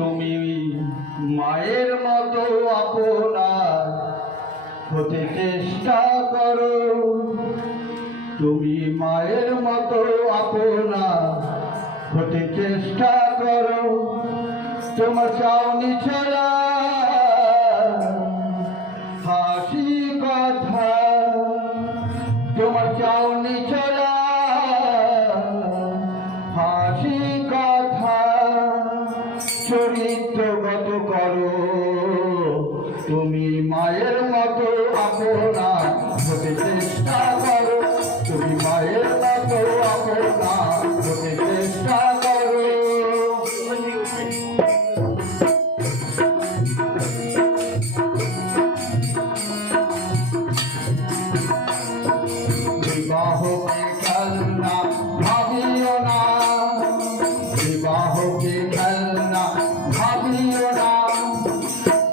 তুমি মায়ের মতো আপনার হতে চেষ্টা করো। তুমি মায়ের মতো আপনার হতে চেষ্টা করো। তোমার চাউনি ছড়া হাসি কথা, তোমার চাউনি ছড়া হাসি কথা চরিত্রগত করো। তুমি মায়ের মতো আপনার হতে চেষ্টা করো। তুমি মায়ের মতো আপনার হতে চেষ্টা করো। বিবাহকে খেলনা ভাবিও না, বিবাহকে খেলনা ভাবিও না।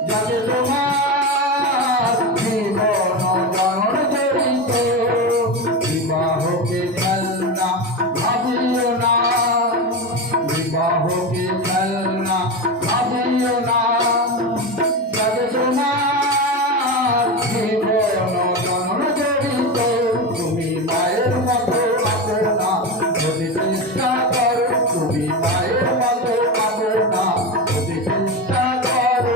যাতে তোমার জীবন জনন জড়িত। বিবাহকে খেলনা ভাবিও না, বিবাহকে খেলনা ভাবিও না। যাতে তোমার জীবন জনন জড়িত। তুমি মায়ের মতো আপনার হতে চেষ্টা করো। তুমি মায়ের মতো আপনার হতে চেষ্টা করো।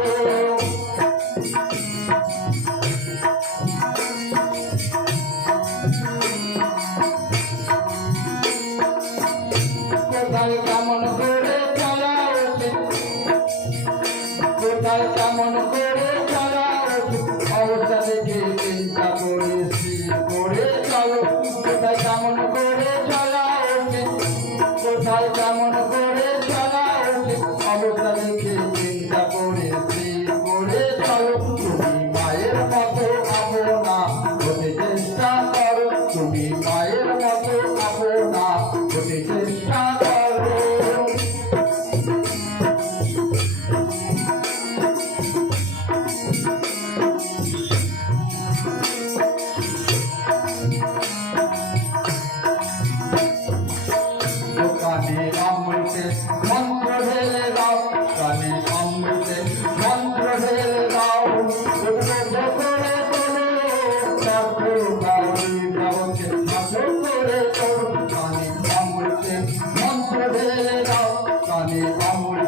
কোথায় কেমন করে চলা উচিত, কোথায় কেমন করে চলা উচিত অবস্থা দেখে চিন্তা করে স্থির করে চলো। কোথায় কেমন করে চলা উচিত, কোথায় কেমন করে চলা উচিত অবস্থা দেখে চিন্তা করে স্থির করে চলো। তুমি মায়ের মতো আপনার হতে চেষ্টা করো। তুমি মায়ের মতো আপনার হতে চেষ্টা করো। কানে অমৃতে মন্ত্র ঢেলে দাও, কানে অমৃতে মন্ত্র ঢেলে দাও। করে তোলো ঠাকুর কালী জগতে ঠাকুর করে তোলো। কানে অমৃতে মন্ত্র ঢেলে দাও, কানে অমৃতে